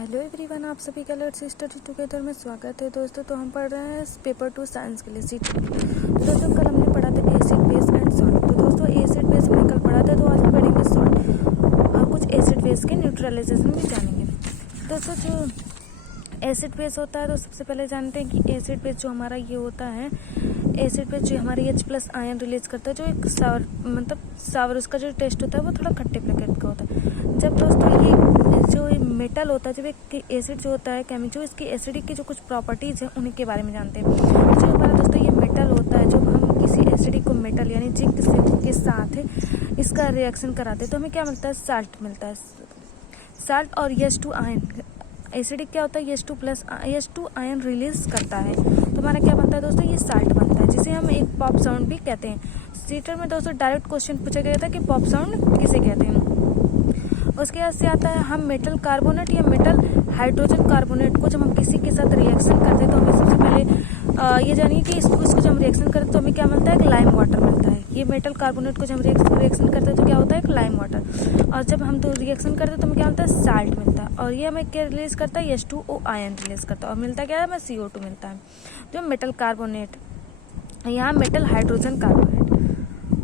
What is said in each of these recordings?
Hello everyone, आप सभी का लेट्स स्टडी टुगेदर में स्वागत है दोस्तों। तो हम पढ़ रहे हैं पेपर 2 साइंस के लिए सीट। तो दोस्तों कल हमने पढ़ा था एसिड बेस एंड सॉल्ट। तो दोस्तों एसिड बेस हमने कल पढ़ा था, तो आज हम पढ़ेंगे सॉल्ट और कुछ एसिड बेस के न्यूट्रलाइजेशन भी जानेंगे। दोस्तों जो एसिड बेस होता है तो सबसे पहले जानते हैं कि एसिड बेस जो हमारा ये होता है, एसिड बेस जो हमारी H+ आयन रिलीज करता है, जो एक सावर उसका जो टेस्ट होता है वो थोड़ा खट्टे प्रकृति का होता है। जब दोस्तों ये जो मेटल होता है, जब एक एसिड जो होता है जो इसकी एसिडिक की जो कुछ प्रॉपर्टीज हैं उन्हीं के बारे में जानते हैं। जो हमारा दोस्तों ये मेटल होता है, जब हम किसी एसिडिक को मेटल यानी जिंक के साथ इसका रिएक्शन कराते हैं तो हमें क्या मिलता है, साल्ट मिलता है। साल्ट और H2 आयन, एसिडिक क्या होता है, H2 आयन रिलीज करता है तो हमारा क्या बनता है दोस्तों, ये साल्ट बनता है, जिसे हम एक पॉप साउंड भी कहते हैं। सीटर में दोस्तों डायरेक्ट क्वेश्चन पूछा गया था कि पॉप साउंड किसे कहते हैं। उसके बाद से आता है हम मेटल कार्बोनेट या मेटल हाइड्रोजन कार्बोनेट को जब हम किसी के साथ रिएक्शन करते हैं तो हमें सबसे पहले ये जानिए कि इसको जब हम रिएक्शन करते हैं तो हमें क्या मिलता है, एक लाइम वाटर मिलता है। ये मेटल कार्बोनेट को जब हम रिएक्शन करते हैं तो क्या होता है, एक लाइम वाटर। और जब हम तो रिएक्शन करते हैं तो हमें क्या मिलता है, साल्ट मिलता है। और ये हमें क्या रिलीज करता है, H2O आयन रिलीज करता है। और मिलता क्या है, हमें CO2 मिलता है, जो मेटल कार्बोनेट, यहाँ मेटल हाइड्रोजन कार्बोनेट।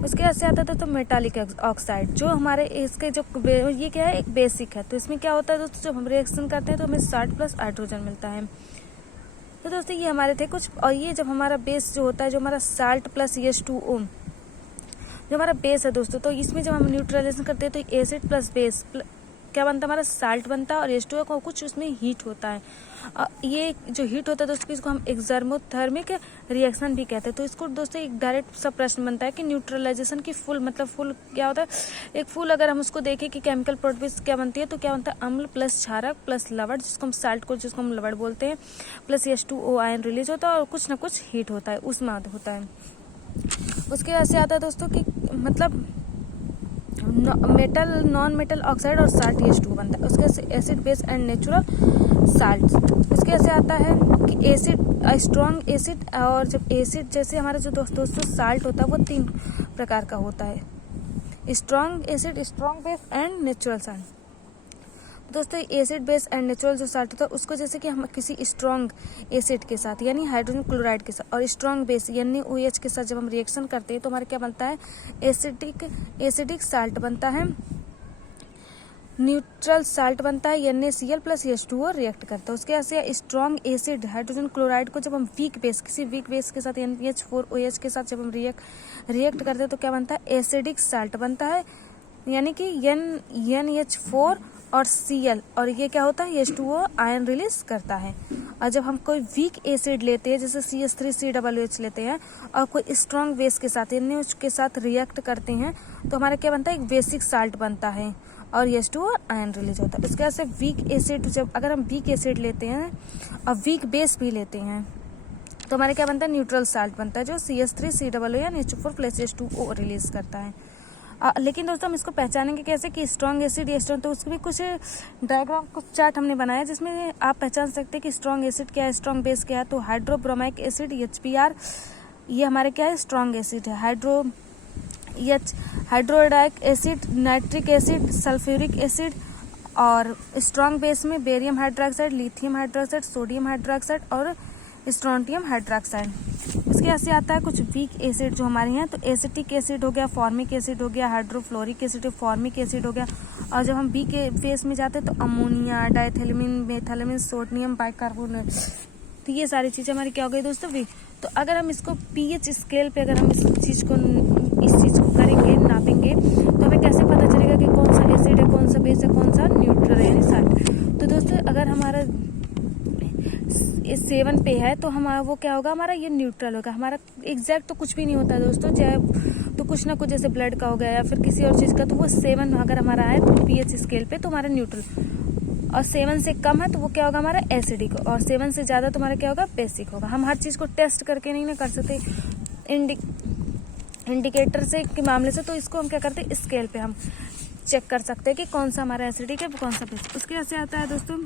उसके बाद से आता था तो मेटालिक ऑक्साइड, जो हमारे इसके जो ये क्या है, एक बेसिक है। तो इसमें क्या होता है दोस्तों, जब हम रिएक्शन करते हैं तो हमें साल्ट प्लस हाइड्रोजन मिलता है। तो दोस्तों ये हमारे थे कुछ। और ये जब हमारा बेस जो होता है, जो हमारा साल्ट प्लस H2O जो हमारा बेस है दोस्तों, तो इसमें जब हम न्यूट्रलाइजेशन करते हैं तो एसिड प्लस बेस क्या बनता है, हमारा साल्ट बनता है। और H2O का कुछ उसमें हीट होता है। ये जो हीट होता है दोस्तों, इसको हम एक्सर्मोथर्मिक रिएक्शन भी कहते हैं। तो इसको दोस्तों एक डायरेक्ट सा प्रश्न बनता है कि न्यूट्रलाइजेशन की फुल क्या होता है। एक फुल अगर हम उसको देखें कि केमिकल प्रोडक्ट क्या बनती है, तो क्या बनता है, अम्ल प्लस क्षारक प्लस लवण, जिसको हम साल्ट को जिसको हम लवण बोलते हैं, प्लस H2O आयन रिलीज होता है और कुछ ना कुछ हीट होता है, उष्मा होता है। उसके बाद से आता है दोस्तों कि मतलब मेटल नॉन मेटल ऑक्साइड और साल्ट H2 बनता है। उसके से acid base and natural salt. उसके से आता है कि एसिड स्ट्रॉन्ग एसिड, और जब एसिड जैसे हमारा जो दोस्तों साल्ट होता है वो 3 प्रकार का होता है, strong acid, strong base and natural salt. दोस्तों एसिड बेस एंड नेचुरल जो साल्ट होता है उसको जैसे कि हम किसी स्ट्रॉन्ग एसिड के साथ यानी हाइड्रोजन क्लोराइड के साथ और स्ट्रॉन्ग बेस यानी OH के साथ जब हम रिएक्शन करते हैं तो हमारा क्या बनता है, एसिडिक साल्ट बनता है। न्यूट्रल साल्ट बनता है, NaCl प्लस H2O रिएक्ट करता है। उसके बाद से स्ट्रॉन्ग एसिड हाइड्रोजन क्लोराइड को जब हम किसी वीक बेस के साथ NH4OH के साथ जब हम रिएक्ट करते हैं तो क्या बनता है, एसिडिक साल्ट बनता है, यानी कि NH4 और Cl, और ये क्या होता है, H2O आयन रिलीज करता है। और जब हम कोई वीक एसिड लेते हैं जैसे CH3COOH लेते हैं और कोई स्ट्रॉन्ग बेस के साथ NaOH के साथ रिएक्ट करते हैं तो हमारा क्या बनता है, एक बेसिक साल्ट बनता है और H2O आयन रिलीज होता है। उसके बाद से वीक एसिड, जब अगर हम वीक एसिड लेते हैं और वीक बेस भी लेते हैं तो हमारे क्या बनता है, न्यूट्रल साल्ट बनता है, जो CH3COOH या NH4 प्लस H2O रिलीज करता है। लेकिन दोस्तों हम इसको पहचानेंगे कैसे कि स्ट्रॉन्ग एसिड या स्ट्रॉन्ग, तो उसके भी कुछ डायग्राम, कुछ चार्ट हमने बनाया जिसमें आप पहचान सकते हैं कि स्ट्रॉन्ग एसिड क्या है, स्ट्रॉन्ग बेस क्या है। तो हाइड्रोब्रोमाइक एसिड HBr, ये हमारे क्या है, स्ट्रॉन्ग एसिड है। Hydroiodic acid, nitric acid, sulphuric acid. और स्ट्रॉन्ग बेस में barium hydroxide, lithium hydroxide, sodium hydroxide और स्ट्रोंटियम हाइड्रोक्साइड। इसके ऐसे आता है कुछ वीक एसिड जो हमारे हैं, तो एसिटिक एसिड हो गया, फॉर्मिक एसिड हो गया, हाइड्रोफ्लोरिक एसिड, फॉर्मिक एसिड हो गया। और जब हम बी के फेस में जाते हैं तो अमोनिया, डाइथैलेमिन, मेथैलेमिन, सोडियम बाइकार्बोनेट। तो ये सारी चीज़ें हमारी क्या हो गई दोस्तों, वीक। तो अगर हम इसको pH स्केल पे अगर हम इस चीज़ को करेंगे, नापेंगे, तो हमें कैसे पता चलेगा कि कौन सा एसिड है, कौन सा बेस है, कौन सा न्यूट्रल है यानी साल्ट। तो दोस्तों अगर हमारा 7 पे है तो हमारा वो क्या होगा, हमारा ये न्यूट्रल होगा। हमारा एग्जैक्ट तो कुछ भी नहीं होता है दोस्तों, चाहे तो कुछ ना कुछ जैसे ब्लड का हो गया या फिर किसी और चीज़ का, तो वो 7 अगर हमारा है तो pH स्केल पे तो हमारा न्यूट्रल, और 7 से कम है तो वो क्या होगा, हमारा एसिडिक, और 7 से ज़्यादा तो हमारा क्या होगा, बेसिक होगा। हम हर चीज़ को टेस्ट करके नहीं ना कर सकते इंडिकेटर से के मामले से, तो इसको हम क्या करते हैं, स्केल पे हम चेक कर सकते हैं कि कौन सा हमारा एसिडिक है, कौन सा बेसिक। उसके बाद से आता है दोस्तों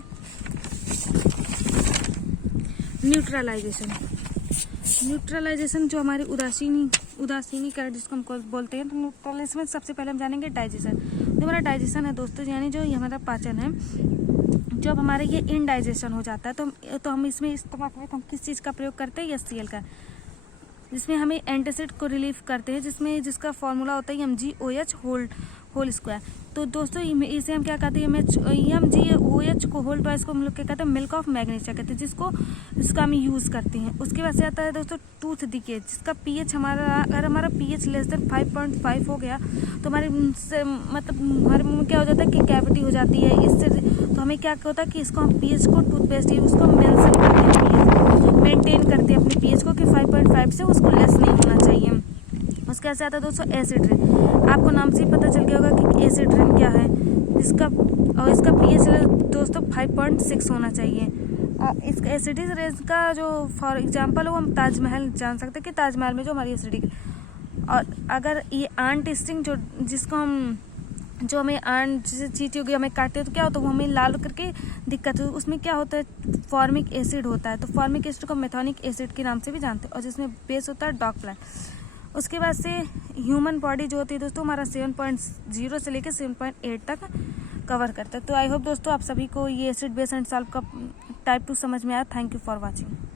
न्यूट्रलाइजेशन जो हमारी उदासीनीकरण जिसको हम बोलते हैं। तो न्यूट्रलाइजेशन में सबसे पहले हम जानेंगे डाइजेशन। जो हमारा डाइजेशन है दोस्तों, यानी जो हमारा पाचन है, जब हमारे ये इनडाइजेशन हो जाता है तो हम इसमें इस्तेमाल में हम किस चीज़ का प्रयोग करते हैं, HCl का, जिसमें हमें एंटासिड को रिलीफ करते हैं, जिसका फॉर्मूला होता है MgOH होल स्क्वायर। तो दोस्तों इसे हम क्या कहते हैं, MgOH को होल ट्वाइस को हम लोग क्या कहते हैं, मिल्क ऑफ मैग्नीशिया कहते हैं, जिसका हम यूज़ करते हैं। उसके बाद से आता है दोस्तों टूथ डिकेज, जिसका pH अगर हमारा pH लेस देन 5.5 हो गया तो हमारे हमारे मुंह में क्या हो जाता है कि कैविटी हो जाती है। इससे तो हमें क्या होता है कि इसको हम pH को टूथपेस्ट उसको मेंशन करते हैं, मेंटेन करते हैं अपने pH को कि 5.5 से उसको लेस नहीं होना चाहिए। उसके बाद से आता है दोस्तों एसिड रेन। आपको नाम से ही पता चल गया होगा कि एसिड रेन क्या है, इसका pH दोस्तों 5.6 होना चाहिए। इसका एसिडिक रेन का जो फॉर एग्जांपल हो हम ताजमहल जान सकते हैं कि ताजमहल में जो हमारी एसिडिक, और अगर ये आंट स्टिंग जो हमें आंट जैसे चींटी होगी हमें काटते हैं तो क्या होता है, वो हमें लाल करके दिक्कत हो, उसमें क्या होता है, फॉर्मिक एसिड होता है। तो फॉर्मिक एसिड को मेथोनिक एसिड के नाम से भी जानते हैं, और जिसमें बेस होता है डॉग प्लांट। उसके बाद से ह्यूमन बॉडी जो होती है दोस्तों हमारा 7.0 से लेकर 7.8 तक कवर करता है। तो आई होप दोस्तों आप सभी को ये एसिड बेस एंड सॉल्व का टाइप 2 समझ में आया। Thank you for watching.